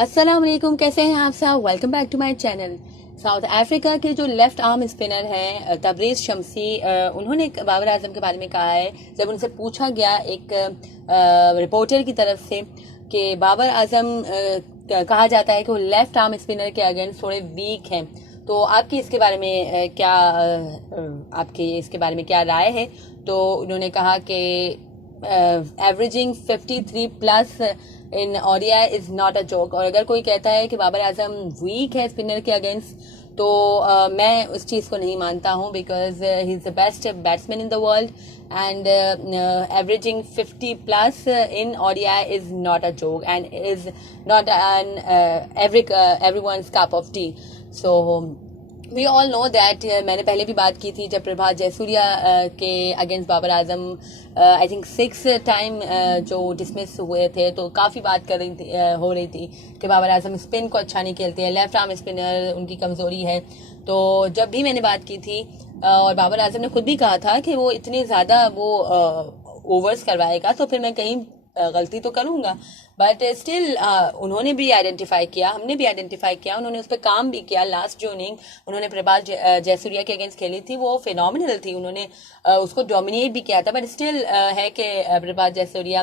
अस्सलाम वालेकुम, कैसे हैं आप सब। Welcome back to my channel. South Africa के जो लेफ्ट आर्म स्पिनर हैं तबरेज शम्सी, उन्होंने बाबर आजम के बारे में कहा है जब उनसे पूछा गया एक रिपोर्टर की तरफ से कि बाबर आजम कहा जाता है कि वो लेफ्ट आर्म स्पिनर के अगेंस्ट थोड़े वीक हैं। तो आपकी इसके बारे में आपकी इसके बारे में क्या राय है। तो उन्होंने कहा कि averaging 53 plus in ODIs is not a joke. और अगर कोई कहता है कि बाबर आजम वीक है स्पिनर के अगेंस्ट, तो मैं उस चीज़ को नहीं मानता हूँ, because he is the best batsman in the world and averaging 50 plus in ODIs is not a joke and is not an everyone's cup of tea. So we all know that. मैंने पहले भी बात की थी जब प्रभात जयसूर्या के against Babar Azam I think 6 time जो dismiss हुए थे, तो काफ़ी बात हो रही थी कि बाबर आजम स्पिन को अच्छा नहीं खेलते हैं, लेफ्ट आर्म स्पिनर उनकी कमज़ोरी है। तो जब भी मैंने बात की थी और बाबर आजम ने खुद भी कहा था कि वो इतने ज़्यादा वो ओवर्स करवाएगा तो फिर मैं कहीं गलती तो करूंगा, बट स्टिल उन्होंने भी आइडेंटिफाई किया, हमने भी आइडेंटिफाई किया, उन्होंने उस पर काम भी किया। लास्ट जो इनिंग उन्होंने प्रभात जयसूर्या के अगेंस्ट खेली थी वो फिनोमिनल थी, उन्होंने उसको डोमिनेट भी किया था। बट स्टिल है कि प्रभात जयसूर्या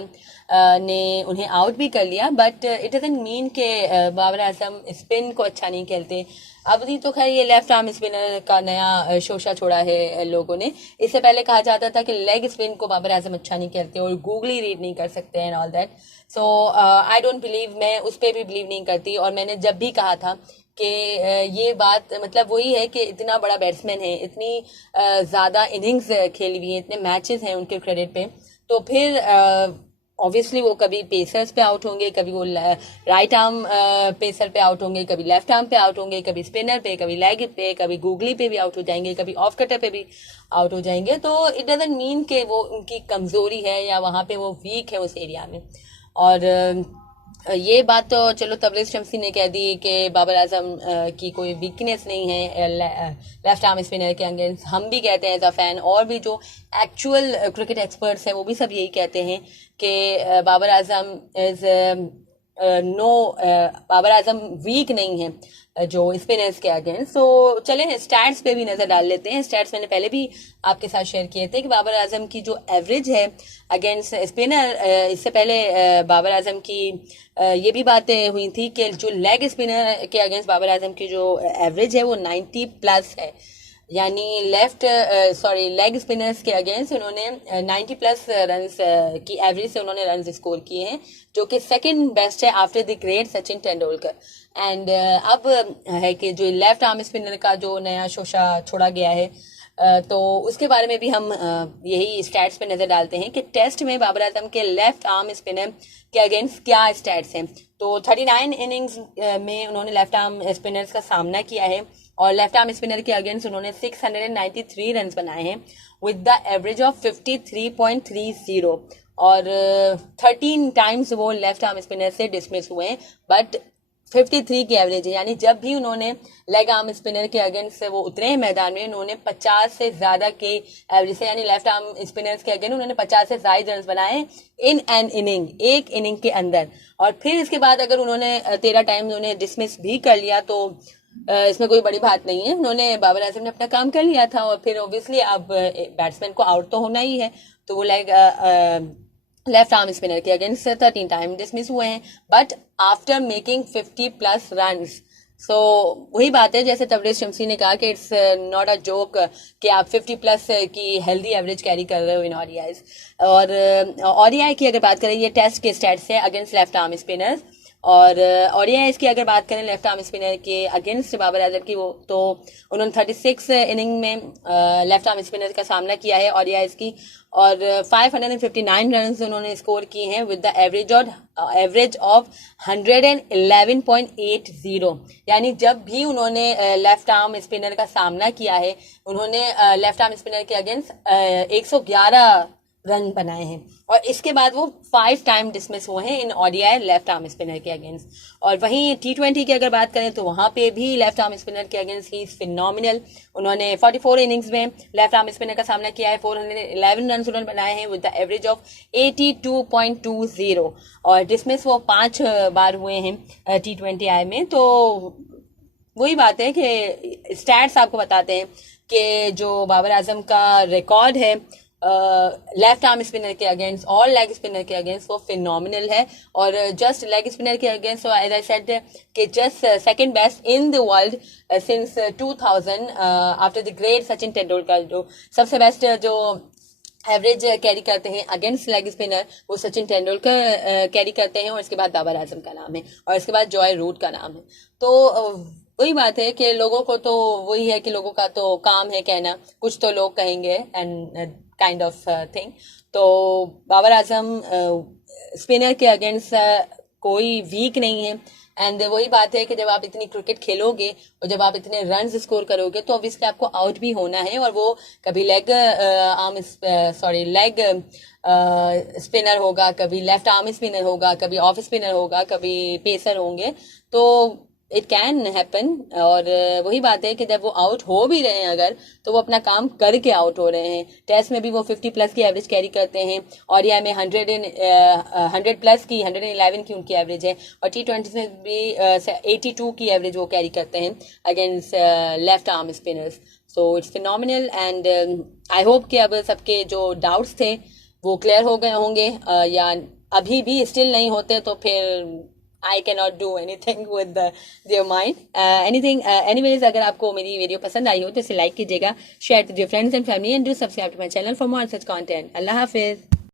ने उन्हें आउट भी कर लिया, बट इट डजंट मीन के बाबर आजम स्पिन को अच्छा नहीं खेलते। अब नहीं तो खैर ये लेफ्ट आर्म स्पिनर का नया शोशा छोड़ा है लोगों ने। इससे पहले कहा जाता था कि लेग स्पिन को बाबर आजम अच्छा नहीं खेलते और गूगली रीड नहीं कर सकते and all that. So I don't believe, मैं उस पर भी बिलीव नहीं करती। और मैंने जब भी कहा था कि ये बात मतलब वही है कि इतना बड़ा बैट्समैन है, इतनी ज़्यादा इनिंग्स खेली हुई है, इतने मैचेस हैं उनके क्रेडिट पे, तो फिर ऑब्वियसली वो कभी पेसर्स पे आउट होंगे, कभी वो राइट आर्म पेसर पे आउट होंगे, कभी लेफ्ट आर्म पे आउट होंगे, कभी स्पिनर पे, कभी लेग पे, कभी गूगली पे भी आउट हो जाएंगे, कभी ऑफ कटर पे भी आउट हो जाएंगे। तो इट डजंट मीन कि वो उनकी कमजोरी है या वहां पे वो वीक है उस एरिया में। और ये बात तो चलो तबरेज शम्सी ने कह दी कि बाबर आजम की कोई वीकनेस नहीं है लेफ्ट आर्म स्पिनर के अगेंस्ट। हम भी कहते हैं एज अ फैन, और भी जो एक्चुअल क्रिकेट एक्सपर्ट्स हैं वो भी सब यही कहते हैं कि Babar Azam is no Babar Azam weak नहीं है जो स्पिनर्स के अगेंस्ट। तो चलें स्टैट्स पे भी नजर डाल लेते हैं। स्टैट्स मैंने पहले भी आपके साथ शेयर किए थे कि बाबर आजम की जो एवरेज है अगेंस्ट स्पिनर, इससे पहले बाबर आजम की ये भी बातें हुई थी कि जो लेग स्पिनर के अगेंस्ट बाबर आजम की जो एवरेज है वो 90 प्लस है, यानी लेग स्पिनर्स के अगेंस्ट उन्होंने 90 प्लस रन्स की एवरेज से उन्होंने रन्स स्कोर किए हैं, जो कि सेकंड बेस्ट है after the great Sachin Tendulkar. And अब है कि जो लेफ्ट आर्म स्पिनर का जो नया शोशा छोड़ा गया है, तो उसके बारे में भी हम यही स्टैट्स पे नजर डालते हैं कि टेस्ट में बाबर आजम के लेफ्ट आर्म स्पिनर के अगेंस्ट क्या स्टैट्स हैं। तो 39 इनिंग्स में उन्होंने लेफ्ट आर्म स्पिनर्स का सामना किया है और लेफ्ट आर्म स्पिनर के अगेंस्ट उन्होंने 693 रन बनाए हैं विद द एवरेज ऑफ 53.30। और 13 टाइम्स वो लेफ्ट आर्म स्पिनर से डिसमिस हुए हैं, बट 53 की एवरेज है, यानी जब भी उन्होंने लेग आर्म स्पिनर के अगेंस्ट से वो उतरे हैं मैदान में, उन्होंने 50 से ज्यादा के एवरेज से, यानी लेफ्ट आर्म स्पिनर्स के अगेंस्ट उन्होंने 50 से ज्यादा रन बनाए इन एन इनिंग, एक इनिंग के अंदर। और फिर इसके बाद अगर उन्होंने 13 टाइम उन्हें डिसमिस भी कर लिया तो इसमें कोई बड़ी बात नहीं है, उन्होंने बाबर आजम ने अपना काम कर लिया था। और फिर ऑब्वियसली अब बैट्समैन को आउट तो होना ही है, तो वो लेफ्ट आर्म स्पिनर के अगेंस्ट 13 टाइम डिसमिस हुए हैं, but after making 50 plus run. So वही बात है जैसे तबरेज शम्सी ने कहा कि इट्स नॉट अ जोक कि आप 50 प्लस की हेल्दी एवरेज कैरी कर रहे हो इन ओडीआईज। और ओडीआई की अगर बात करें, ये टेस्ट के स्टैट्स है अगेंस्ट लेफ्ट आर्म स्पिनर्स। और ओडीआईज की अगर बात करें लेफ्ट आर्म स्पिनर के अगेंस्ट बाबर आजम की, वो तो उन्होंने 36 इनिंग में लेफ्ट आर्म स्पिनर का सामना किया है ओडीआईज की, और 559 रन उन्होंने स्कोर किए हैं विद द एवरेज ऑफ 111.80। यानी जब भी उन्होंने लेफ्ट आर्म स्पिनर का सामना किया है, उन्होंने लेफ्ट आर्म स्पिनर के अगेंस्ट 111 रन बनाए हैं, और इसके बाद वो 5 टाइम डिसमिस हुए हैं in ODI left arm spinner के अगेंस्ट। और वहीं T20 की अगर बात करें तो वहां पे भी लेफ्ट आर्म स्पिनर के अगेंस्ट ही इज फिनोमिनल। उन्होंने 44 इनिंग्स में लेफ्ट आर्म स्पिनर का सामना किया है, 411 रन उन्होंने बनाए हैं विद द एवरेज ऑफ 82.20, और डिसमिस वो 5 बार हुए हैं T20I में। तो वही बात है कि स्टैट्स आपको बताते हैं कि जो बाबर आजम का रिकॉर्ड है लेफ्ट आर्म स्पिनर के अगेंस्ट और लेग स्पिनर के अगेंस्ट वो फिनोमिनल है। और जस्ट लेग स्पिनर के अगेंस्ट एज आई सेड कि just second best in the world since 2000 after the great Sachin Tendulkar. जो सबसे बेस्ट जो एवरेज कैरी करते हैं अगेंस्ट लेग स्पिनर वो सचिन तेंदुलकर कैरी करते हैं, और इसके बाद बाबर आजम का नाम है, और इसके बाद जॉय रूट का नाम है। तो वही बात है कि लोगों को तो वही है कि लोगों का तो काम है कहना, कुछ तो लोग कहेंगे एंड काइंड ऑफ थिंग। तो बाबर आजम स्पिनर के अगेंस्ट कोई वीक नहीं है। एंड वही बात है कि जब आप इतनी क्रिकेट खेलोगे और जब आप इतने रन स्कोर करोगे तो ऑब्वियसली आपको आउट भी होना है, और वो कभी लेग स्पिनर होगा, कभी लेफ्ट आर्म स्पिनर होगा, कभी ऑफ स्पिनर होगा, कभी पेसर होंगे, तो इट कैन हैपन। और वही बात है कि जब वो आउट हो भी रहे हैं अगर, तो वो अपना काम करके आउट हो रहे हैं। टेस्ट में भी वो 50+ की एवरेज कैरी करते हैं, ओडीआई में 100+ की 111 की उनकी एवरेज है, और T20 में भी 82 की एवरेज वो कैरी करते हैं against left arm spinners. So it's phenomenal and I hope कि अब सबके जो डाउट्स थे वो क्लियर हो गए होंगे, या अभी भी स्टिल नहीं होते तो फिर I cannot do anything with their mind. Anyways, अगर आपको मेरी वीडियो पसंद आई हो तो इसे लाइक कीजिएगा, शेयर कीजिए friends and family, and do subscribe to my channel for more such content. अल्लाह हाफिज।